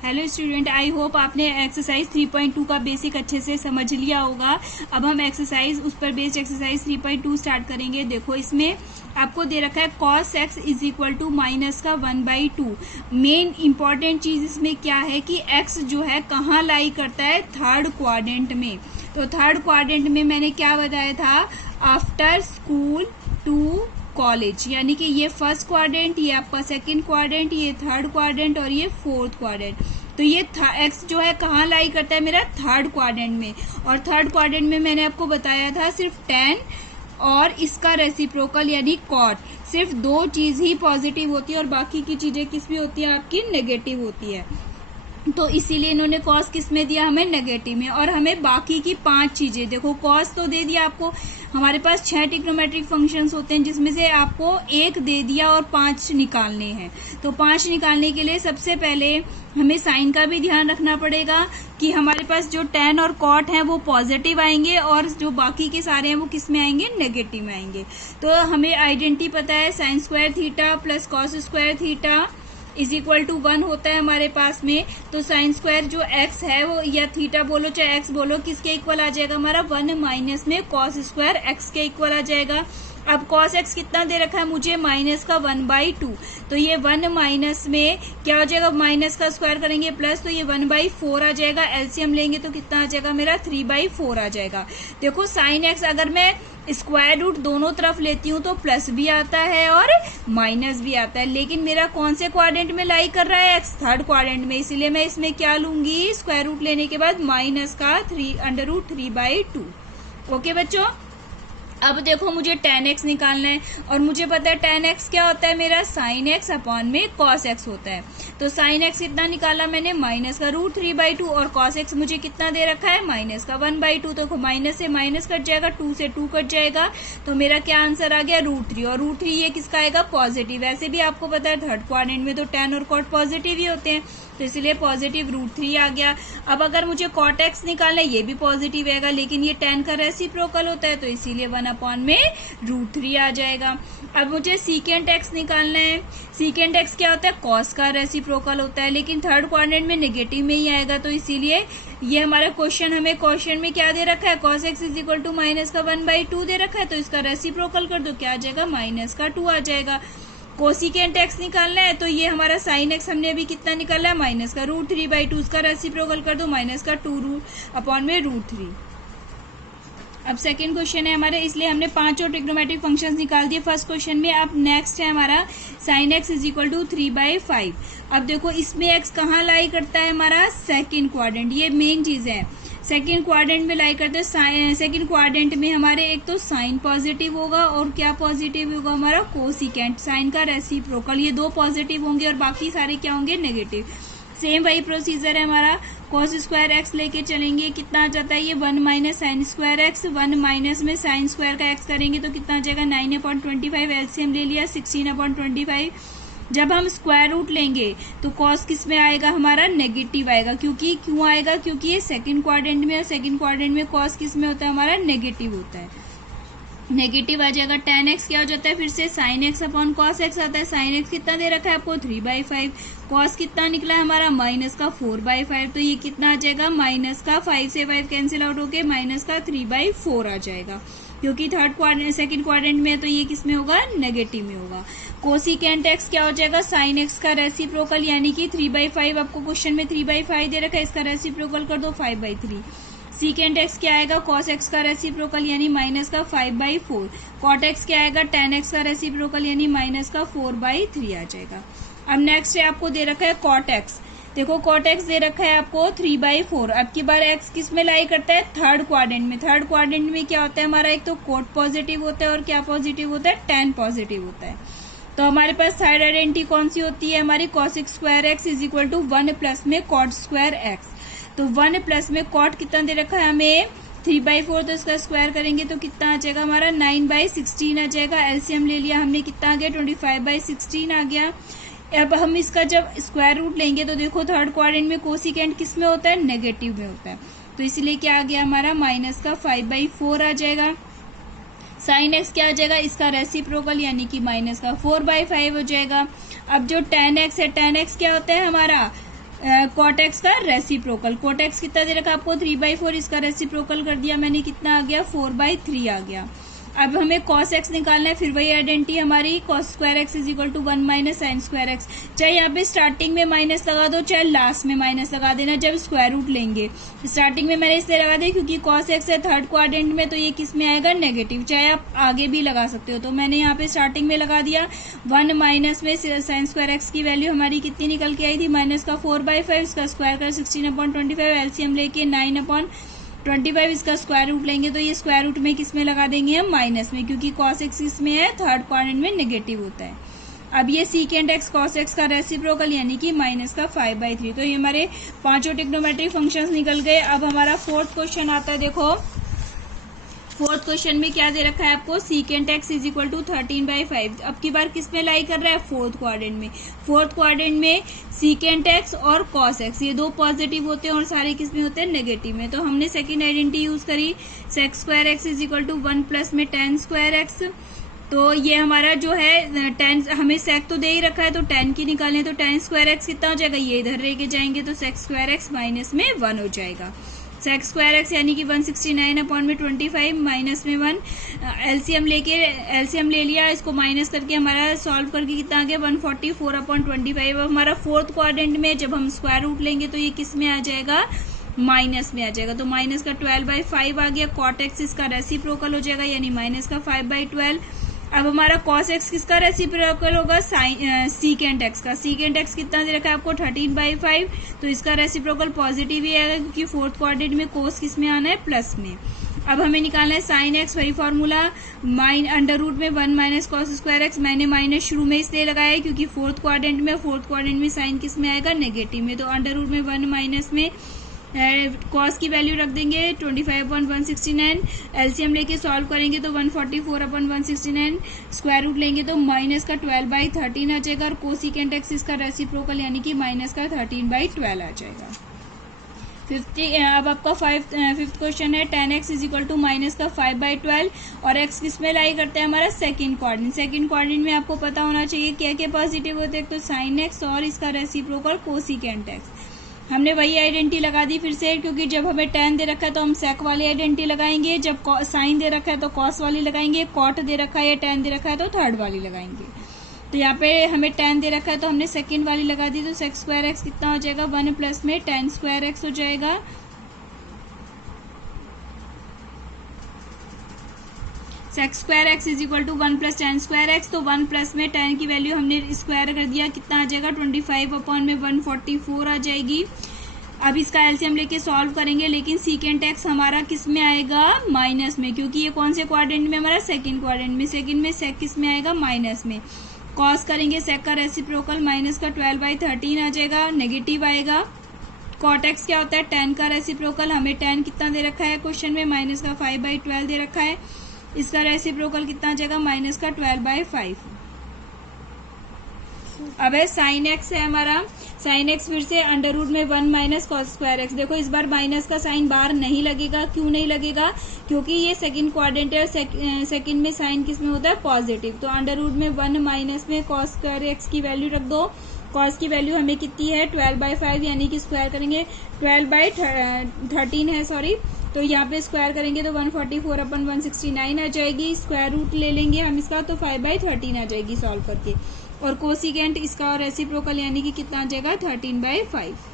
Hello student, I hope आपने exercise 3.2 का basic अच्छे से समझ लिया होगा। अब हम एक्सरसाइज उस पर बेस्ड एक्सरसाइज 3.2 स्टार्ट करेंगे। देखो, इसमें आपको दे रखा है cos x is equal to minus का 1/2। मेन इंपॉर्टेंट चीज इसमें क्या है कि x जो है कहाँ लाई करता है, थर्ड क्वाड्रेंट में। तो थर्ड क्वाड्रेंट में मैंने क्या बताया था, आफ्टर स्कूल टू कॉलेज, यानी कि ये फर्स्ट क्वाड्रेंट, ये आपका सेकंड क्वाड्रेंट, ये थर्ड क्वाड्रेंट और ये फोर्थ क्वाड्रेंट। तो ये एक्स जो है कहाँ लाई करता है, मेरा थर्ड क्वाड्रेंट में। और थर्ड क्वाड्रेंट में मैंने आपको बताया था सिर्फ tan और इसका रेसिप्रोकल यानी कॉट, सिर्फ दो चीज ही पॉजिटिव होती है और बाकी की चीजें किस में होती है, आपकी नेगेटिव होती है। तो इसीलिए इन्होंने कॉस किस में दिया, हमें नेगेटिव में। और हमें बाकी की 5 चीजें, देखो कॉस तो दे दिया आपको, हमारे पास 6 ट्रिग्नोमेट्रिक फंक्शंस होते हैं जिसमें से आपको 1 दे दिया और 5 निकालने हैं। तो 5 निकालने के लिए सबसे पहले हमें साइन का भी ध्यान रखना पड़ेगा कि हमारे पास जो tan और cot है वो पॉजिटिव आएंगे और जो बाकी के सारे हैं वो किस में आएंगे, नेगेटिव में आएंगे। तो हमें आइडेंटिटी पता है, sine square theta plus cos square theta is equal to 1 होता है हमारे पास में। तो साइन स्क्वायर जो x है वो, या थीटा बोलो चाहे x बोलो, किसके इक्वल आ जाएगा, हमारा 1 माइनस में कॉस स्क्वायर x के इक्वल आ जाएगा। अब cos x कितना दे रखा है मुझे, माइनस का 1/2। तो ये 1 माइनस में क्या हो जाएगा, माइनस का स्क्वायर करेंगे प्लस, तो ये 1/4 आ जाएगा। एलसीएम लेंगे तो कितना आ जाएगा, मेरा 3/4 आ जाएगा। देखो साइन x अगर मैं स्क्वायर रूट दोनों तरफ लेती हूँ तो प्लस भी आता है और माइनस भी आता है, लेकिन मेरा कौन से क्वाड्रेंट में लाई कर रहा है, एक्स थर्ड क्वाड्रेंट में, इसीलिए मैं इसमें क्या लूंगी, स्क्वायर रूट लेने के बाद माइनस का 3/√3/2। ओके बच्चों, अब देखो मुझे tan x निकालना है और मुझे पता है tan x क्या होता है, मेरा sin x अपॉन में cos x होता है। तो sin x कितना निकाला मैंने, माइनस का √3/2 और cos x मुझे कितना दे रखा है, माइनस का 1/2। तो माइनस से माइनस कट जाएगा, 2 से 2 कट जाएगा, तो मेरा क्या आंसर आ गया, √3। और √3 ये किसका आएगा, पॉजिटिव। वैसे भी आपको पता है थर्ड क्वाड्रेंट में तो tan और cot पॉजिटिव ही होते हैं, तो इसलिए पॉजिटिव √3 आ गया। अब अगर मुझे cot x निकालना है, ये भी पॉजिटिव आएगा, लेकिन ये tan का रेसिप्रोकल होता है तो इसीलिए 1 अपॉन में √3 आ जाएगा। अब मुझे सीकेंट x निकालना है। सीकेंट x क्या होता है, cos का रेसिप्रोकल होता है, लेकिन थर्ड क्वाड्रेंट में नेगेटिव में ही आएगा, तो इसीलिए ये हमारा क्वेश्चन, हमें क्वेश्चन में क्या दे रखा है, cos x is equal to minus का 1/2 दे रखा है, तो इसका रेसिप्रोकल कर दो, क्या आ जाएगा, माइनस का 2 आ जाएगा। कोसिकेंट x निकालना है, तो ये हमारा साइन x हमने अभी कितना निकाला है, माइनस का √3/2, उसका रेसिप्रोकल कर दो, माइनस का 2 अपॉन में √3। अब सेकंड क्वेश्चन है हमारे, इसलिए हमने 5 और ट्रिग्नोमेट्रिक फंक्शंस निकाल दिए फर्स्ट क्वेश्चन में। अब नेक्स्ट है हमारा sine x is equal to 3/5। अब देखो इसमें x कहाँ लाई करता है, हमारा सेकंड क्वाड्रेंट, ये मेन चीज है, सेकंड क्वाड्रेंट में लाई करते हैं। सेकंड क्वाड्रेंट में हमारे एक तो साइन पॉजिटिव होगा और क्या पॉजिटिव होगा, हमारा कोसिकेंट, साइन का रेसिप्रोकल, ये 2 पॉजिटिव होंगे और बाकी सारे क्या होंगे, नेगेटिव। सेम वही प्रोसीजर है हमारा, cos स्क्वायर x लेके चलेंगे, कितना आ जाता है ये 1 minus sine square x, 1 minus में साइन स्क्वायर का x करेंगे तो कितना आ जाएगा, 9/25। एलसीएम ले लिया 16/25। जब हम स्क्वायर रूट लेंगे तो cos किस में आएगा, हमारा नेगेटिव आएगा, क्यों आएगा, क्योंकि ये सेकंड क्वाड्रेंट में, और सेकंड क्वाड्रेंट में cos किस में होता है, हमारा नेगेटिव होता है, नेगेटिव आ जाएगा। tan x क्या हो जाता है, फिर से sin x upon cos x आता है। sin x कितना दे रखा है आपको, 3/5। cos कितना निकला है हमारा, माइनस का 4/5, तो ये कितना आ जाएगा, माइनस का 5 से 5 कैंसिल आउट होके माइनस का 3/4 आ जाएगा, क्योंकि थर्ड क्वाड्रेंट सेकंड क्वाड्रेंट में है तो ये किस में होगा, नेगेटिव में होगा। कोसिकेंट x क्या हो जाएगा, sin x का रेसिप्रोकल, यानी कि 3/5, आपको क्वेश्चन में 3/5 दे रखा है, इसका रेसिप्रोकल कर दो 5/3। सीकेंट x क्या आएगा, cos x का रेसिप्रोकल यानी माइनस का 5/4। cot x क्या आएगा, tan x का रेसिप्रोकल यानी माइनस का 4/3 आ जाएगा। अब नेक्स्ट है आपको दे रखा है cot x। देखो cot x दे रखा है आपको 3/4। अब की बार x किस में लाई करता है, थर्ड क्वाड्रेंट में। थर्ड क्वाड्रेंट में क्या होता है हमारा, एक तो cot पॉजिटिव होता है और क्या पॉजिटिव होता है, tan पॉजिटिव होता है। तो हमारे पास थर्ड आइडेंटिटी कौन सी होती है हमारी, cos square x is equal to 1 plus में cot स्क्वायर x। तो 1 प्लस में cot कितना दे रखा है हमें, 3/4, तो इसका स्क्वायर करेंगे तो कितना आ जाएगा, हमारा 9/16 आ जाएगा। एलसीएम ले लिया हमने, कितना आ गया, 25/16 आ गया। अब हम इसका जब स्क्वायर रूट लेंगे तो देखो थर्ड क्वाड्रेंट में कोसिकेंट किस में होता है, नेगेटिव में होता है, तो इसलिए क्या आ गया हमारा, माइनस का 5/4 आ जाएगा। साइन x क्या आ जाएगा, इसका रेसिप्रोकल यानी कि माइनस का 4/5 हो जाएगा। अब जो tan x है, tan x क्या होता है हमारा, कॉट एक्स का रेसिप्रोकल। कॉट एक्स कितना दे रखा आपको 3/4, इसका रेसिप्रोकल कर दिया मैंने, कितना आ गया 4/3 आ गया। अब हमें कॉस एक्स निकालना है, फिर वही आइडेंटिटी हमारी cos square x is equal to 1 minus sine square x. चाहे यहाँ पे स्टार्टिंग में माइनस लगा दो, चाहे लास्ट में माइनस लगा देना जब स्क्वायर रूट लेंगे। स्टार्टिंग में मैंने इसलिए लगा दिया क्योंकि कॉस एक्स है थर्ड क्वाड्रेंट में, तो ये किस में आएगा नेगेटिव। चाहे आप आगे भी लगा सकते हो, तो मैंने यहाँ पे स्टार्टिंग में लगा दिया। 1 माइनस में साइन स्क्वायर एक्स की वैल्यू हमारी कितनी निकल के आई थी, माइनस का 4/5, इसका स्क्वायर कर 16/25, एलसीएम लेके 9/25, इसका स्क्वायर रूट लेंगे तो ये स्क्वायर रूट में किस में लगा देंगे हम, माइनस में, क्योंकि कॉस एक्स इसमें है थर्ड क्वाड्रेंट में नेगेटिव होता है। अब ये सीकेंट एक्स कॉस एक्स का रेसिप्रोकल यानी कि माइनस का 5/3। तो ये हमारे पांचों ट्रिग्नोमेट्रिक फंक्शंस निकल गए। अब हमारा फोर्थ क्वेश्चन आता है। देखो फोर्थ क्वेश्चन में क्या दे रखा है आपको, secant x is equal to 13/5। अब की बार किस में लाई कर रहा है, फोर्थ क्वाड्रेंट में। फोर्थ क्वाड्रेंट में सीकेंट एक्स और कॉस एक्स ये दो पॉजिटिव होते हैं और सारे किस में होते हैं, नेगेटिव में। तो हमने सेकंड आइडेंटिटी यूज करी, sec square x is equal to 1 plus में tan स्क्वायर एक्स। तो ये हमारा जो है tan, हमें सेक तो दे ही रखा है तो tan की निकालें, तो tan स्क्वायर एक्स कितना हो जाएगा, ये इधर लेके जाएंगे तो सेक स्क्वायर एक्स माइनस में 1 हो जाएगा। सेक स्क्वायर एक्स यानी कि 169/25 माइनस में 1, एलसीएम ले लिया, इसको माइनस करके हमारा सॉल्व करके कितना आ गया 144/25। अब हमारा फोर्थ क्वाड्रेंट में जब हम स्क्वायर रूट लेंगे तो ये किस में आ जाएगा, माइनस में आ जाएगा। तो माइनस का 12/5 आ गया। कॉट एक्स इसका रेसिप्रोकल हो जाएगा यानी माइनस का 5/12। अब हमारा कॉस एक्स किसका रेसिप्रोकल होगा, सीकेंट एक्स का। सीकेंट एक्स कितना दे रखा है आपको 13/5, तो इसका रेसिप्रोकल पॉजिटिव ही आएगा क्योंकि फोर्थ क्वाड्रेंट में कोस किस में आना है, प्लस में। अब हमें निकालना है साइन एक्स, वही फॉर्मूला, अंडर रूट में 1 माइनस कॉस स्क्वायर एक्स। मैंने माइनस शुरू में इसलिए लगाया है क्योंकि फोर्थ क्वाड्रेंट में साइन किस में आएगा, नेगेटिव में। तो अंडर रूट में 1 माइनस में कॉस की वैल्यू रख देंगे 25/169, एलसीएम लेके सॉल्व करेंगे तो 144/169, स्क्वायर रूट लेंगे तो माइनस का 12/13 आ जाएगा और कोसिकेंट एक्स इसका रेसिप्रोकल यानी कि माइनस का 13/12 आ जाएगा। अब आपका फिफ्थ क्वेश्चन है, tan x is equal to minus का 5/12 और x किस में लाई करते हैं, हमारा सेकंड क्वाड्रेंट। सेकंड क्वाड्रेंट में आपको पता होना चाहिए क्या क्या पॉजिटिव होते हैं, तो साइन एक्स और इसका रेसिप्रोकल कोसिकेंट एक्स। हमने वही आइडेंटिटी लगा दी फिर से, क्योंकि जब हमें tan दे रखा है तो हम सेक वाली आइडेंटिटी लगाएंगे, जब साइन दे रखा है तो कॉस वाली लगाएंगे, कॉट दे रखा है या tan दे रखा है तो थर्ड वाली लगाएंगे। तो यहाँ पे हमें tan दे रखा है तो हमने सेकंड वाली लगा दी, तो सेक स्क्वायर एक्स कितना हो जाएगा 1 प्लस में tan स्क्वायर एक्स हो जाएगा। Sec square x is equal to 1 plus tan square x. तो 1 प्लस में tan की वैल्यू हमने स्क्वायर कर दिया, कितना आ जाएगा 25/144 आ जाएगी। अब इसका एलसीएम लेके सॉल्व करेंगे, लेकिन सीकेंट एक्स हमारा किस में आएगा, माइनस में, क्योंकि ये कौन से क्वाड्रेंट में, हमारा सेकंड क्वाड्रेंट में। सेकंड में सेक किस में आएगा, माइनस में। कॉस करेंगे सेक का रेसिप्रोकल, माइनस का 12/13 आ जाएगा, नेगेटिव आएगा। कॉट एक्स क्या होता है, tan का रेसिप्रोकल। हमें tan कितना दे रखा है क्वेश्चन में, माइनस का 5/12 दे रखा है, इसका रेसिप्रोकल कितना आ जाएगा, माइनस का 12/5। अब है साइन एक्स है हमारा। साइन एक्स फिर से अंडर रूट में 1 माइनस कॉस स्क्वायर एक्स। देखो इस बार माइनस का साइन बाहर नहीं लगेगा, क्यों नहीं लगेगा, क्योंकि ये सेकंड क्वाड्रेंट है और सेकंड में साइन किस में होता है, पॉजिटिव। तो अंडर रूट में 1 माइनस में कॉस स्क्वायर एक्स की वैल्यू रख दो। कॉस की वैल्यू हमें कितनी है 12/5, यानी कि स्क्वायर करेंगे 12/13 है, सॉरी। तो यहाँ पे स्क्वायर करेंगे तो 144/169 आ जाएगी। स्क्वायर रूट ले लेंगे हम इसका तो 5/13 आ जाएगी सॉल्व करके। और कोसिकेंट इसका रेसिप्रोकल यानी कि कितना आ जाएगा 13/5।